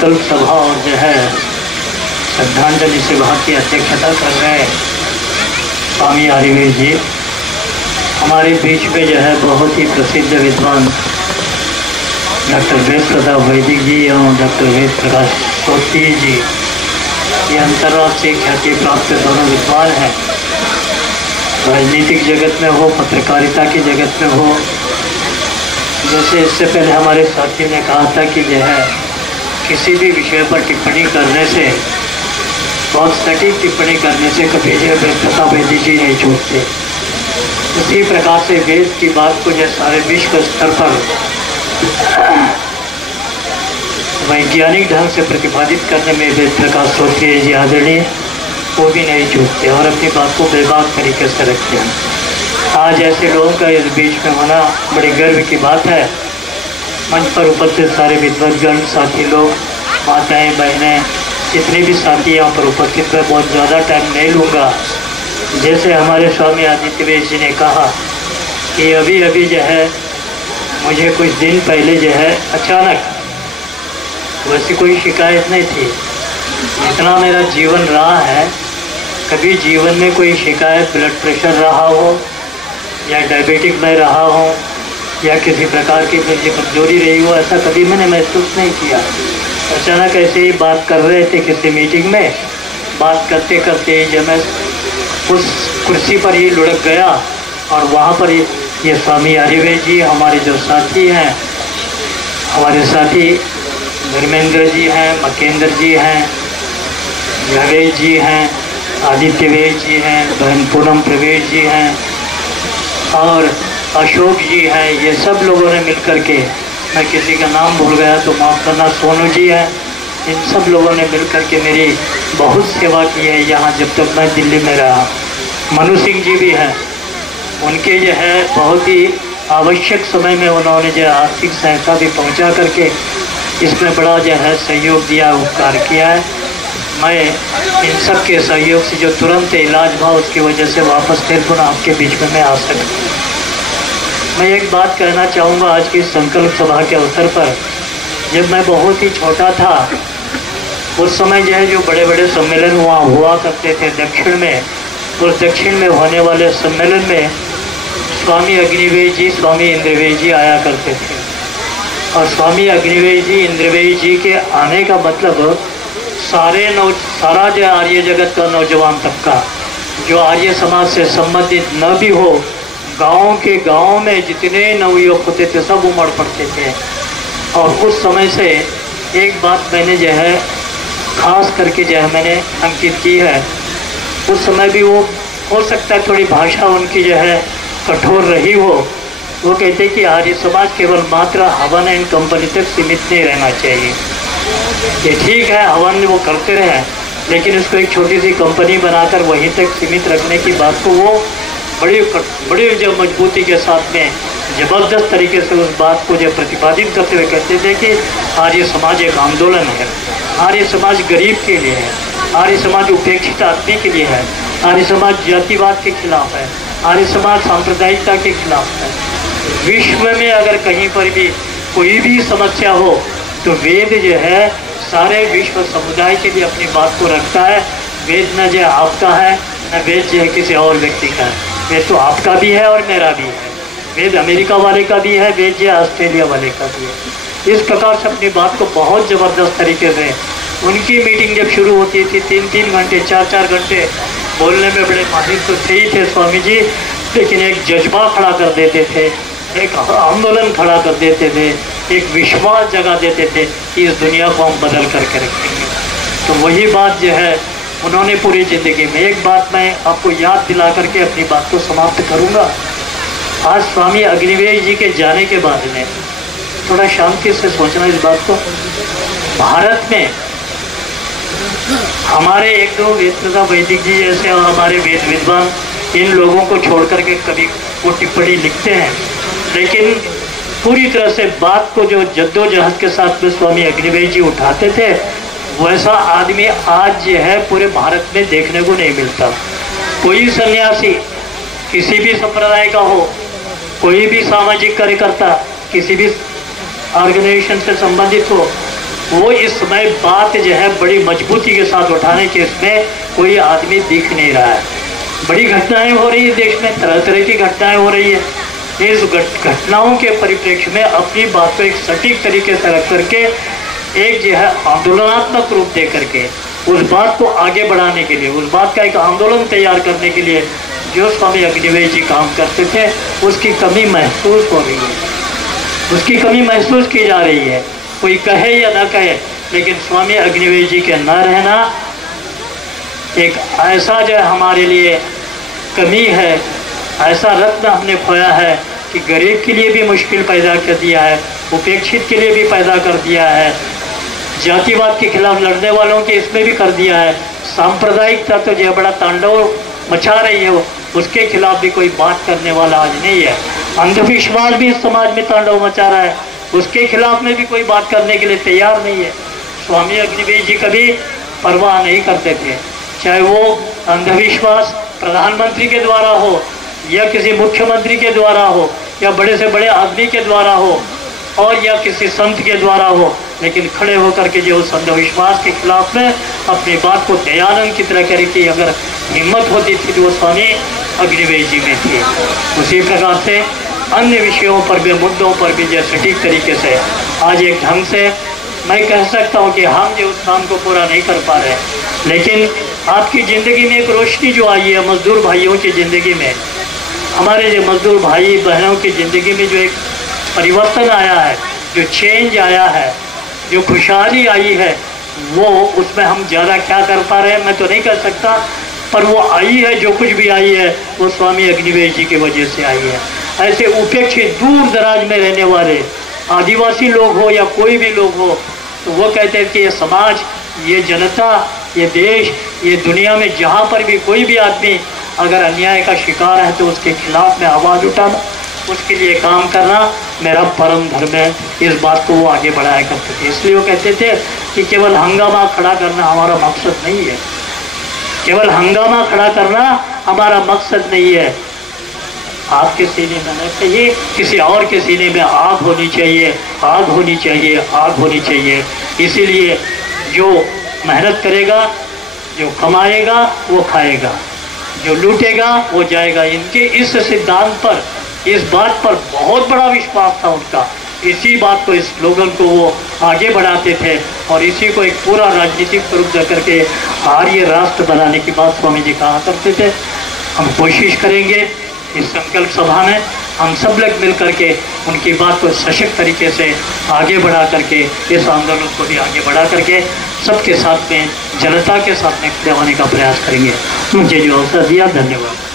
संकल्प सभा और जो है श्रद्धांजलि सभा की अध्यक्षता कर रहे स्वामी आर्यवेद जी। हमारे बीच में जो है बहुत ही प्रसिद्ध विद्वान डॉक्टर वेद प्रताप वैदिक जी एवं डॉक्टर वेद प्रकाश सोती जी, ये अंतर्राष्ट्रीय ख्याति प्राप्त दोनों विद्वान हैं। राजनीतिक जगत में हो, पत्रकारिता की जगत में हो, जैसे इससे पहले हमारे साथी ने कहा था कि जो है किसी भी विषय पर टिप्पणी करने से, बहुत सटीक टिप्पणी करने से कभी जो वेद प्रताप वैदिक जी नहीं छूटते। उसी प्रकार से वेद की बात को जो सारे विश्व स्तर पर वैज्ञानिक ढंग से प्रतिपादित करने में वेद प्रकाश सोती जी आदरणीय वो भी नहीं छूटते और अपनी बात को बेबाक तरीके से रखते हैं। आज ऐसे लोगों का इस बीच में होना बड़े गर्व की बात है। मंच पर उपस्थित सारे विद्वद्गण, साथी लोग, माताएं, बहनें, जितने भी साथी यहाँ पर उपस्थित हैं, बहुत ज़्यादा टाइम नहीं लूँगा। जैसे हमारे स्वामी आदित्यवेद जी ने कहा कि अभी अभी जो है मुझे कुछ दिन पहले जो है अचानक, वैसी कोई शिकायत नहीं थी, जितना मेरा जीवन रहा है कभी जीवन में कोई शिकायत ब्लड प्रेशर रहा हो या डायबिटिक में रहा हो या किसी प्रकार की मुझे कमजोरी रही हो, ऐसा कभी मैंने महसूस नहीं किया। अचानक ऐसे ही बात कर रहे थे किसी मीटिंग में, बात करते करते जब मैं उस कुर्सी पर ही लुढ़क गया और वहाँ पर ये स्वामी आर्यवेद जी, हमारे जो साथी हैं, हमारे साथी धर्मेंद्र जी हैं, मकेंद्र जी हैं, जवेद जी हैं, आदित्यवेद जी हैं, बहन पूनम प्रवेश जी हैं और अशोक जी हैं। ये सब लोगों ने मिलकर के, मैं किसी का नाम भूल गया तो माफ़ करना, सोनू जी हैं, इन सब लोगों ने मिलकर के मेरी बहुत सेवा की है यहाँ जब तक मैं दिल्ली में रहा। मनु सिंह जी भी हैं, उनके जो है बहुत ही आवश्यक समय में उन्होंने जो आर्थिक सहायता भी पहुँचा करके इसमें बड़ा जो है सहयोग दिया, उपकार किया है। मैं इन सब के सहयोग से जो तुरंत इलाज हुआ उसकी वजह से वापस फिर पुनः आपके बीच में मैं आ सका। मैं एक बात कहना चाहूँगा आज की संकल्प सभा के अवसर पर। जब मैं बहुत ही छोटा था उस समय जो है जो बड़े बड़े सम्मेलन वहाँ हुआ करते थे दक्षिण में, उस दक्षिण में होने वाले सम्मेलन में स्वामी अग्निवेद जी, स्वामी इंद्रवेद जी आया करते थे। और स्वामी अग्निवेद जी, इंद्रवेद जी के आने का मतलब सारा जो आर्य जगत का नौजवान तबका जो आर्य समाज से संबंधित न भी हो, गाँव के गाँव में जितने नवयुवक होते थे सब उमड़ पड़ते थे। और उस समय से एक बात मैंने जो है खास करके जो है मैंने अंकित की है, उस समय भी वो हो सकता है थोड़ी भाषा उनकी जो है कठोर रही हो। वो कहते कि आर्य समाज केवल मात्र हवन एंड कंपनी तक सीमित नहीं रहना चाहिए। ये ठीक है, हवन वो करते रहे, लेकिन उसको एक छोटी सी कंपनी बनाकर वहीं तक सीमित रखने की बात को वो बड़ी जो मजबूती के साथ में ज़बरदस्त तरीके से उस बात को जो प्रतिपादित करते हुए कहते थे कि आर्य समाज एक आंदोलन है, आर्य समाज गरीब के लिए है, आर्य समाज उपेक्षित आदमी के लिए है, आर्य समाज जातिवाद के खिलाफ है, आर्य समाज सांप्रदायिकता के खिलाफ है। विश्व में अगर कहीं पर भी कोई भी समस्या हो तो वेद जो है सारे विश्व समुदाय के लिए अपनी बात को रखता है। वेद न जो आपका है, न वेद जो है किसी और व्यक्ति का है, वेद तो आपका भी है और मेरा भी है, वेद अमेरिका वाले का भी है, वेद जो ऑस्ट्रेलिया वाले का भी है। इस प्रकार से अपनी बात को बहुत ज़बरदस्त तरीके से, उनकी मीटिंग जब शुरू होती थी 3-3 घंटे 4-4 घंटे बोलने में बड़े माहिर तो थे ही थे स्वामी जी, लेकिन एक जज्बा खड़ा कर देते थे, एक आंदोलन खड़ा कर देते थे, एक विश्वास जगा देते थे कि इस दुनिया को हम बदल करके रखेंगे। तो वही बात जो है उन्होंने पूरी ज़िंदगी में। एक बात मैं आपको याद दिला करके अपनी बात को समाप्त करूँगा। आज स्वामी अग्निवेद जी के जाने के बाद में थोड़ा शांति से सोचना इस बात को। भारत में हमारे 1-2 वेद प्रताप वैदिक जी जैसे और हमारे वेद विद्वान इन लोगों को छोड़ करके कभी वो टिप्पणी लिखते हैं, लेकिन पूरी तरह से बात को जो जद्दोजहद के साथ में स्वामी अग्निवेद जी उठाते थे वैसा आदमी आज जो है पूरे भारत में देखने को नहीं मिलता। कोई सन्यासी किसी भी संप्रदाय का हो, कोई भी सामाजिक कार्यकर्ता किसी भी ऑर्गेनाइजेशन से संबंधित हो, वो इस समय बात जो है बड़ी मजबूती के साथ उठाने के इसमें कोई आदमी दिख नहीं रहा है। बड़ी घटनाएं हो रही है देश में, तरह तरह की घटनाएं हो रही है। इस घटनाओं के परिप्रेक्ष्य में अपनी बात को एक सटीक तरीके से रख करके एक जो है आंदोलनात्मक रूप दे करके उस बात को आगे बढ़ाने के लिए, उस बात का एक आंदोलन तैयार करने के लिए जो स्वामी अग्निवेश जी काम करते थे उसकी कमी महसूस हो रही है, उसकी कमी महसूस की जा रही है। कोई कहे या ना कहे, लेकिन स्वामी अग्निवेश जी के न रहना एक ऐसा जो हमारे लिए कमी है, ऐसा रत्न हमने खोया है कि गरीब के लिए भी मुश्किल पैदा कर दिया है, उपेक्षित के लिए भी पैदा कर दिया है, जातिवाद के खिलाफ लड़ने वालों के इसमें भी कर दिया है, सांप्रदायिकता तो जो बड़ा तांडव मचा रही है उसके खिलाफ भी कोई बात करने वाला आज नहीं है। अंधविश्वास भी इस समाज में तांडव मचा रहा है, उसके खिलाफ में भी कोई बात करने के लिए तैयार नहीं है। स्वामी अग्निवेश जी कभी परवाह नहीं करते थे, चाहे वो अंधविश्वास प्रधानमंत्री के द्वारा हो या किसी मुख्यमंत्री के द्वारा हो या बड़े से बड़े आदमी के द्वारा हो और या किसी संत के द्वारा हो, लेकिन खड़े होकर के जो उस अंधविश्वास के खिलाफ में अपनी बात को दयानंद की तरह करे कि अगर हिम्मत होती थी तो वो स्वामी अग्निवेश जी में थी। उसी प्रकार से अन्य विषयों पर भी, मुद्दों पर भी जो सटीक तरीके से आज एक ढंग से मैं कह सकता हूँ कि हम जो उस काम को पूरा नहीं कर पा रहे, लेकिन आपकी ज़िंदगी में एक रोशनी जो आई है, मजदूर भाइयों की ज़िंदगी में, हमारे जो मजदूर भाई बहनों की ज़िंदगी में जो एक परिवर्तन आया है, जो चेंज आया है, जो खुशहाली आई है, वो उसमें हम ज़्यादा क्या कर पा रहे हैं मैं तो नहीं कर सकता, पर वो आई है, जो कुछ भी आई है वो स्वामी अग्निवेश जी की वजह से आई है। ऐसे उपेक्षित दूर दराज में रहने वाले आदिवासी लोग हो या कोई भी लोग हो, तो वो कहते हैं कि ये समाज, ये जनता, ये देश, ये दुनिया में जहाँ पर भी कोई भी आदमी अगर अन्याय का शिकार है तो उसके खिलाफ में आवाज़ उठाना, उसके लिए काम करना मेरा परम धर्म है। इस बात को वो आगे बढ़ाया करते थे। इसलिए वो कहते थे कि केवल हंगामा खड़ा करना हमारा मकसद नहीं है, केवल हंगामा खड़ा करना हमारा मकसद नहीं है। आपके सीने में न चाहिए, किसी और के सीने में आग होनी चाहिए, आग होनी चाहिए, आग होनी चाहिए। इसीलिए जो मेहनत करेगा, जो कमाएगा वो खाएगा, जो लूटेगा वो जाएगा। इनके इस सिद्धांत पर, इस बात पर बहुत बड़ा विश्वास था उनका। इसी बात को, इस स्लोगन को वो आगे बढ़ाते थे और इसी को एक पूरा राजनीतिक स्वरूप दे करके आर्य राष्ट्र बनाने की बात स्वामी जी कहा करते थे। हम कोशिश करेंगे इस संकल्प सभा में हम सब लोग मिल करके उनकी बात को सशक्त तरीके से आगे बढ़ा करके, इस आंदोलन को भी आगे बढ़ा करके सबके साथ में, जनता के साथ में खड़े होने का प्रयास करेंगे। मुझे जो अवसर दिया, धन्यवाद।